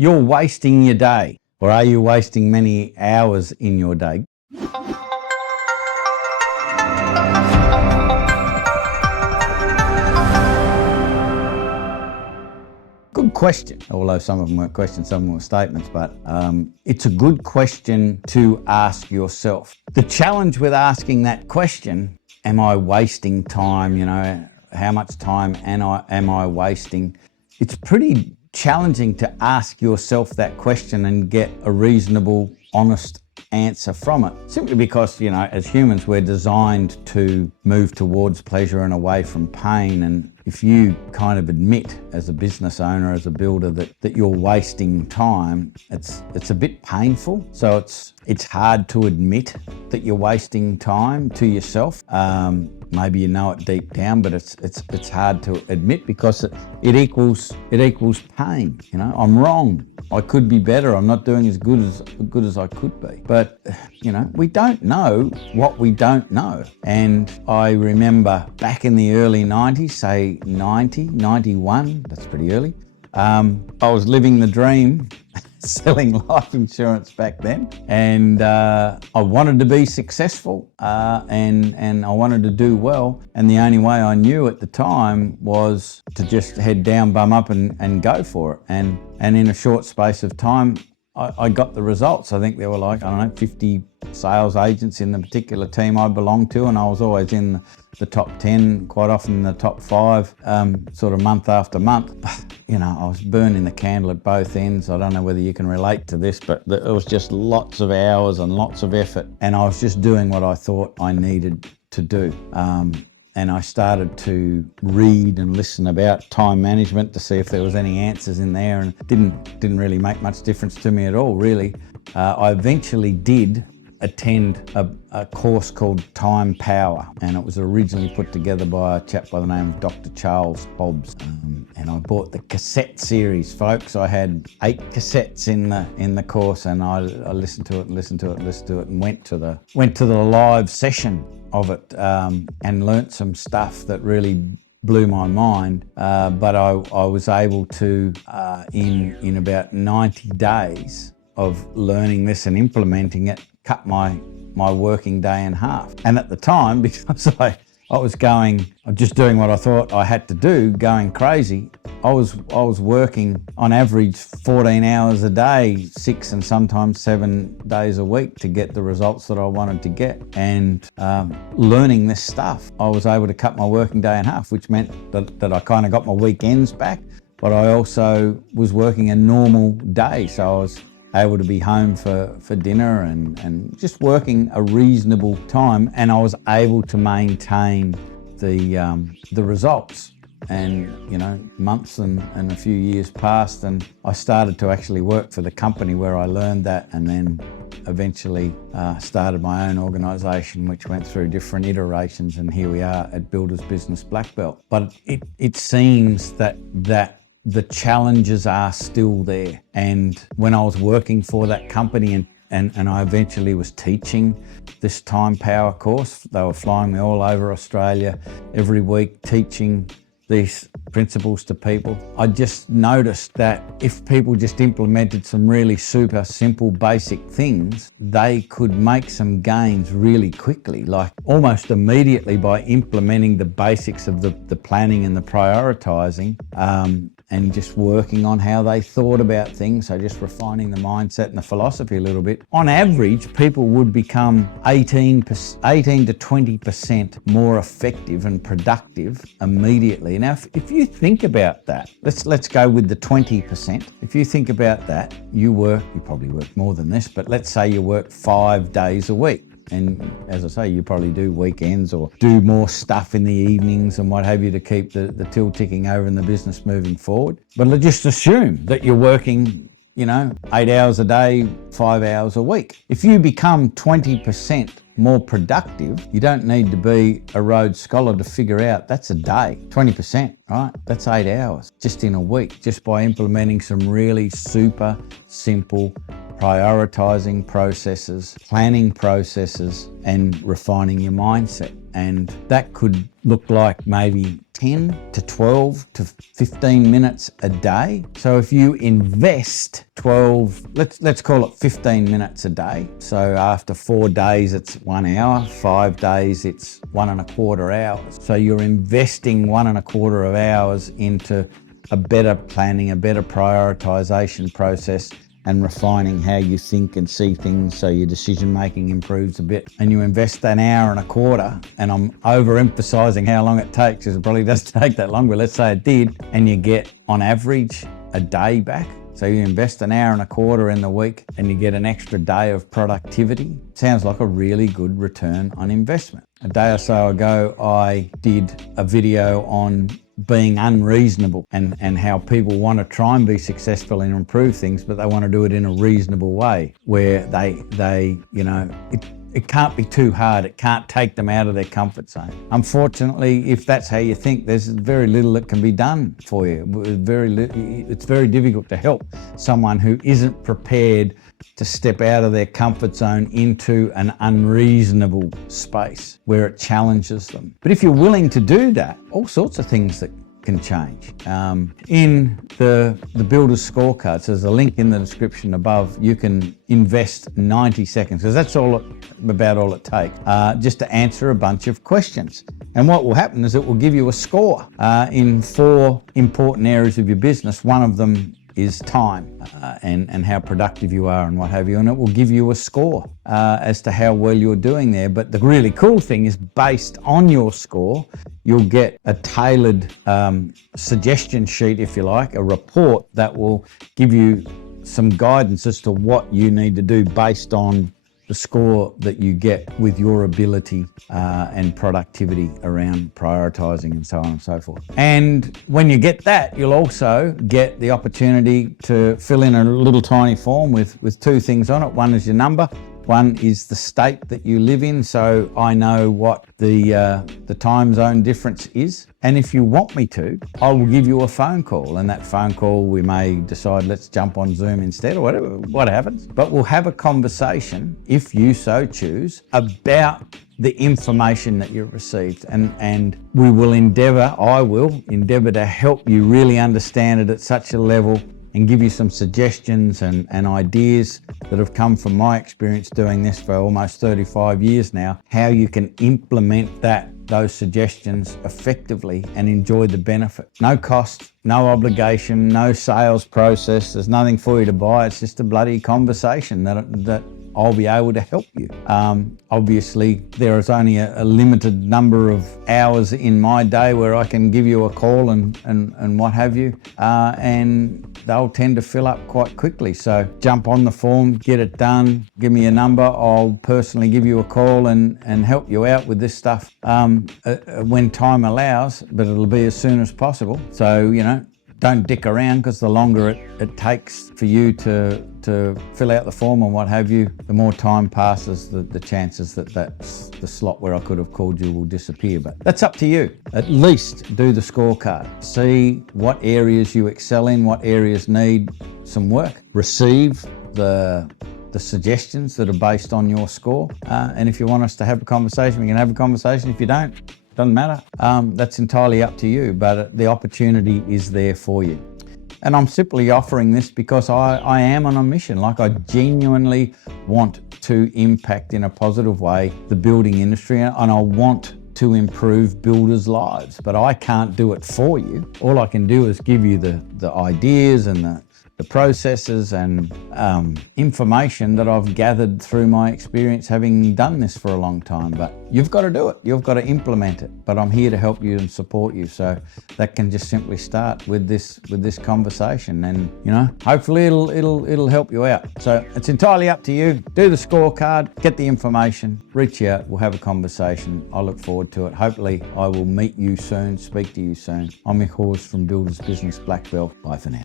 You're wasting your day, or are you wasting many hours in your day? Good question, although some of them weren't questions, some of them were statements, but it's a good question to ask yourself. The challenge with asking that question, am I wasting time, how much time am I wasting? It's pretty challenging to ask yourself that question and get a reasonable, honest answer from it, simply because, as humans, we're designed to move towards pleasure and away from pain. And if you kind of admit as a business owner, as a builder, that you're wasting time, it's a bit painful. So it's hard to admit that you're wasting time to yourself. Maybe you know it deep down, but it's hard to admit because it equals pain. I'm wrong. I could be better. I'm not doing as good as I could be. But we don't know what we don't know. And I remember back in the early 90s, say 90, 91, that's pretty early. I was living the dream, selling life insurance back then, and I wanted to be successful and I wanted to do well, and the only way I knew at the time was to just head down, bum up and go for it, and in a short space of time I got the results. I think there were 50 sales agents in the particular team I belonged to, and I was always in the top 10, quite often in the top 5, sort of month after month. I was burning the candle at both ends. I don't know whether you can relate to this, but it was just lots of hours and lots of effort, and I was just doing what I thought I needed to do. And I started to read and listen about time management to see if there was any answers in there, and it didn't really make much difference to me at all, really. I eventually did attend a course called Time Power, and it was originally put together by a chap by the name of Dr. Charles Hobbs. And I bought the cassette series, folks. I had 8 cassettes in the course, and I listened to it, and went to the live session of it, and learnt some stuff that really blew my mind. But I was able to, in about 90 days of learning this and implementing it, cut my working day in half. And at the time, because I was just doing what I thought I had to do, going crazy, I was working on average 14 hours a day, 6 and sometimes 7 days a week to get the results that I wanted to get. And learning this stuff, I was able to cut my working day in half, which meant that I kind of got my weekends back, but I also was working a normal day. So I was able to be home for dinner and just working a reasonable time, and I was able to maintain the results. And months and a few years passed, and I started to actually work for the company where I learned that, and then eventually started my own organisation, which went through different iterations, and here we are at Builder's Business Black Belt. But it seems that the challenges are still there. And when I was working for that company and I eventually was teaching this Time Power course, they were flying me all over Australia every week teaching these principles to people. I just noticed that if people just implemented some really super simple basic things, they could make some gains really quickly, like almost immediately, by implementing the basics of the planning and the prioritising, and just working on how they thought about things. So just refining the mindset and the philosophy a little bit. On average, people would become 18 to 20% more effective and productive immediately. Now, if you think about that, let's go with the 20%. If you think about that, you probably work more than this, but let's say you work 5 days a week. And as I say, you probably do weekends or do more stuff in the evenings and what have you to keep the till ticking over and the business moving forward. But let's just assume that you're working, 8 hours a day, 5 hours a week. If you become 20% more productive, you don't need to be a Rhodes Scholar to figure out that's a day. 20%, right? That's 8 hours just in a week, just by implementing some really super simple prioritising processes, planning processes, and refining your mindset. And that could look like maybe 10 to 12 to 15 minutes a day. So if you invest 12, let's call it 15 minutes a day. So after 4 days, it's 1 hour, 5 days, it's 1.25 hours. So you're investing 1.25 hours into a better planning, a better prioritization process, and refining how you think and see things so your decision making improves a bit. And you invest 1.25 hours, and I'm overemphasizing how long it takes, because it probably doesn't take that long, but let's say it did, and you get on average a day back. So you invest 1.25 hours in the week and you get an extra day of productivity. Sounds like a really good return on investment. A day or so ago, I did a video on being unreasonable and how people want to try and be successful and improve things, but they want to do it in a reasonable way where they it can't be too hard. It can't take them out of their comfort zone. Unfortunately, if that's how you think, there's very little that can be done for you. It's very difficult to help someone who isn't prepared to step out of their comfort zone into an unreasonable space where it challenges them. But if you're willing to do that, all sorts of things that can change. In the Builder's Scorecards, there's a link in the description above. You can invest 90 seconds, because that's about all it takes, just to answer a bunch of questions. And what will happen is it will give you a score in 4 important areas of your business. One of them is time and how productive you are and what have you, and it will give you a score as to how well you're doing there. But the really cool thing is, based on your score, you'll get a tailored suggestion sheet, if you like, a report that will give you some guidance as to what you need to do based on the score that you get with your ability and productivity around prioritising and so on and so forth. And when you get that, you'll also get the opportunity to fill in a little tiny form with 2 things on it. One is your number. One is the state that you live in, so I know what the time zone difference is. And if you want me to, I will give you a phone call, and that phone call we may decide let's jump on Zoom instead, or whatever, what happens. But we'll have a conversation, if you so choose, about the information that you've received, and I will endeavour to help you really understand it at such a level and give you some suggestions and ideas that have come from my experience doing this for almost 35 years now, how you can implement those suggestions effectively and enjoy the benefit. No cost, no obligation, no sales process. There's nothing for you to buy. It's just a bloody conversation that I'll be able to help you. Obviously, there is only a limited number of hours in my day where I can give you a call and what have you, and they'll tend to fill up quite quickly. So jump on the form, get it done, give me a number. I'll personally give you a call and help you out with this stuff when time allows, but it'll be as soon as possible. So, don't dick around, because the longer it takes for you to fill out the form and what have you, the more time passes, the chances that's the slot where I could have called you will disappear. But that's up to you. At least do the scorecard. See what areas you excel in, what areas need some work. Receive the suggestions that are based on your score. And if you want us to have a conversation, we can have a conversation. If you don't, doesn't matter. That's entirely up to you, but the opportunity is there for you. And I'm simply offering this because I am on a mission. Like, I genuinely want to impact in a positive way the building industry, and I want to improve builders' lives, but I can't do it for you. All I can do is give you the ideas and the processes and information that I've gathered through my experience having done this for a long time. But you've got to do it. You've got to implement it. But I'm here to help you and support you. So that can just simply start with this conversation, and hopefully it'll help you out. So it's entirely up to you. Do the scorecard, get the information, reach out. We'll have a conversation. I look forward to it. Hopefully I will meet you soon, speak to you soon. I'm Mick Hawes from Builders Business Black Belt. Bye for now.